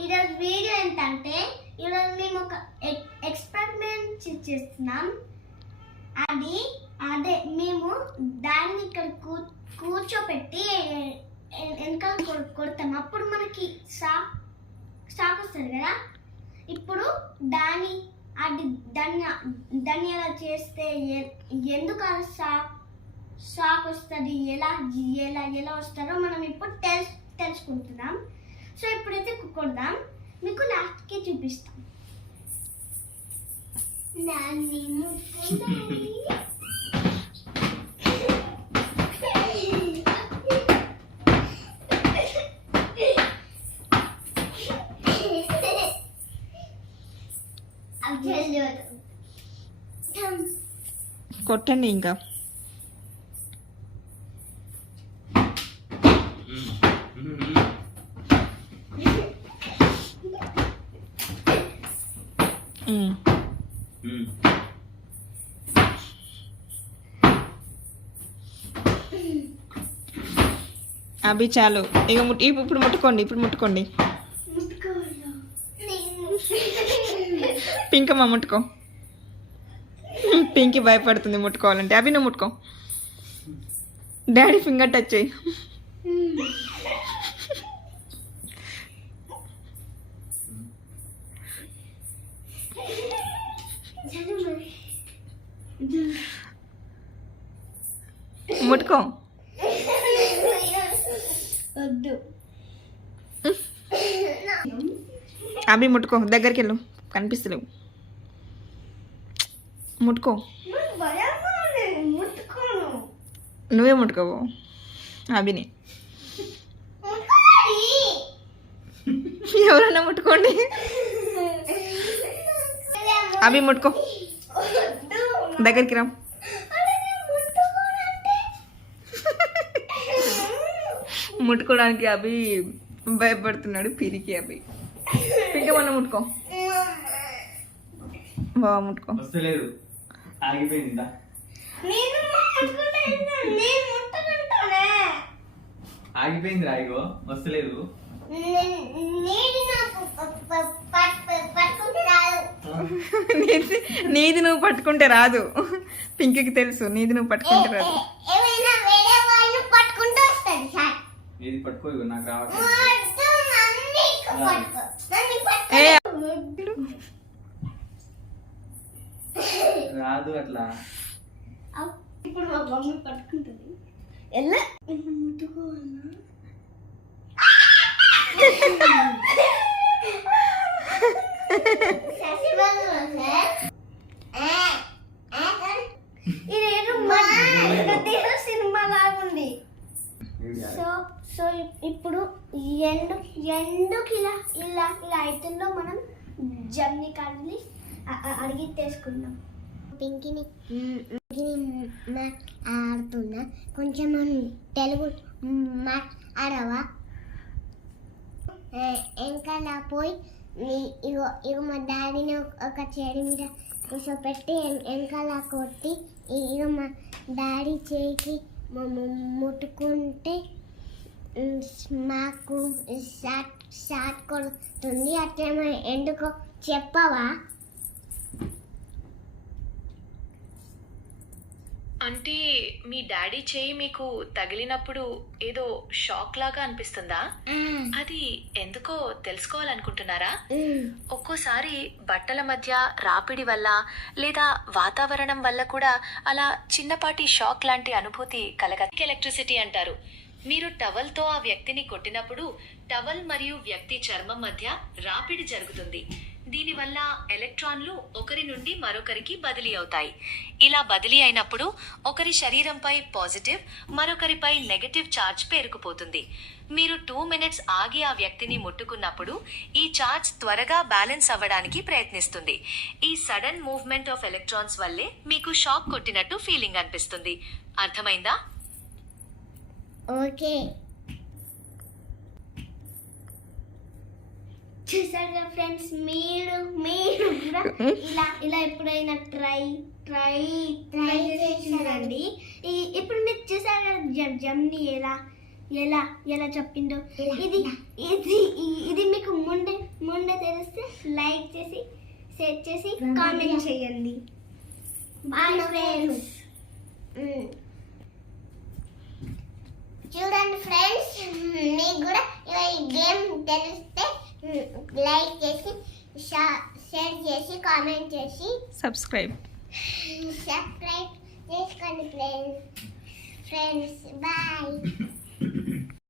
ఈరోజు వీడియో ఏంటంటే ఈరోజు మేము ఒక ఎక్స్పెరిమెంట్ చేస్తున్నాం. అదే మేము దాన్ని ఇక్కడ కూర్చోపెట్టి వెనకాల కొడతాం. అప్పుడు మనకి షాక్ వస్తుంది కదా. ఇప్పుడు దాన్ని ఎలా చేస్తే ఎందుకు షాక్ వస్తుంది, ఎలా వస్తుందో మనం ఇప్పుడు తెలుసుకుంటున్నాం. సో ఇప్పుడైతే కొడదాం, మీకు లాస్ట్కి చూపిస్తాం. కొట్టండి ఇంకా. అవి చాలు ఇక ఇప్పుడు ముట్టుకోండి. పింకమ్మ ముట్టుకో. పింకి భయపడుతుంది ముట్టుకోవాలంటే. అవి నువ్వు ముట్టుకో. డాడీ ఫింగర్ టచ్ చేయి. ముట్టుకో. అవి ముట్టుకో. దగ్గరికి వెళ్ళు, కనిపిస్తలేవు. ముట్టుకో. నువ్వే ముట్టుకోవు అభిని. ఎవరైనా ముట్టుకోండి. అవి ముట్టుకో. దగ్గరికి రా. ముట్టుకోవడానికి అవి భయపడుతున్నాడు. పిరికి అవి. ఇంకా మనం ముట్టుకో. బాగా ముట్టుకో. ఆగిపోయిందా? ఆగిపోయింది రాయిగో, వస్తలేదు. నీది నువ్వు పట్టుకుంటే రాదు. పింకీకి తెలుసు నీది నువ్వు పట్టుకుంటే రాదు. ఏది పట్టుకో, నాకు రావట్లేదు. రాదు అట్లా. ఇప్పుడు మా మమ్మీ పట్టుకుంటుంది. ఎలా ముట్టుకోవాలా? ఇదేదో సినిమా లాగుంది. సో ఇప్పుడు ఎందుకు ఇలా అవుతుందో మనం జమ్ని కదిలి అడిగి తీసుకుందాం. పింకిని ఆడుతున్నా, కొంచెం తెలుగు ఆడవా? వెనకాల పోయి ఇగో మా డాడీని ఒక చెడి మీద కూర్చోపెట్టి వెనకాల కొట్టి ఇగో మా డాడీ చేయికి ముట్టుకుంటే మాకు షాట్ కొడుతుంది. అట్లా ఎందుకో చెప్పవా? అంటే మీ డాడీ చేయి మీకు తగిలినప్పుడు ఏదో షాక్ లాగా అనిపిస్తుందా? అది ఎందుకో తెలుసుకోవాలనుకుంటున్నారా? ఒక్కోసారి బట్టల మధ్య రాపిడి వల్ల లేదా వాతావరణం వల్ల కూడా అలా చిన్నపాటి షాక్ లాంటి అనుభూతి ఎలక్ట్రిసిటీ అంటారు. మీరు టవల్తో ఆ వ్యక్తిని కొట్టినప్పుడు టవల్ మరియు వ్యక్తి చర్మం మధ్య రాపిడి జరుగుతుంది. దీనివల్ల ఎలక్ట్రాన్లు ఒకరి నుండి మరొకరికి బదిలీ అవుతాయి. ఇలా బదిలీ అయినప్పుడు ఒకరి శరీరంపై పాజిటివ్, మరొకరిపై నెగటివ్ ఛార్జ్ పేరుకుపోతుంది. మీరు 2 మినిట్స్ ఆగి ఆ వ్యక్తిని ముట్టుకున్నప్పుడు ఈ ఛార్జ్ త్వరగా బ్యాలెన్స్ అవ్వడానికి ప్రయత్నిస్తుంది. ఈ సడన్ మూవ్మెంట్ ఆఫ్ ఎలక్ట్రాన్స్ వల్లే మీకు షాక్ కొట్టినట్టు ఫీలింగ్ అనిపిస్తుంది. అర్థమైందా? ఓకే. చూసారుగా ఫ్రెండ్స్, మీరు కూడా ఇలా ఎప్పుడైనా ట్రై చేసి చూడండి. ఇప్పుడు మీరు చూసారు కదా జమ్ని ఎలా ఎలా చెప్పిందో ఇది ఇది ఇది మీకు ముందే తెలిస్తే లైక్ చేసి షేర్ చేసి కామెంట్ చేయండి. Bye friends. చూడండి ఫ్రెండ్స్, మీకు కూడా ఈ గేమ్ తెలిస్తే లైక్ చేసి షేర్ చేసి కామెంట్ చేసి సబ్స్క్రైబ్ చేసుకోండి ఫ్రెండ్స్. బాయ్.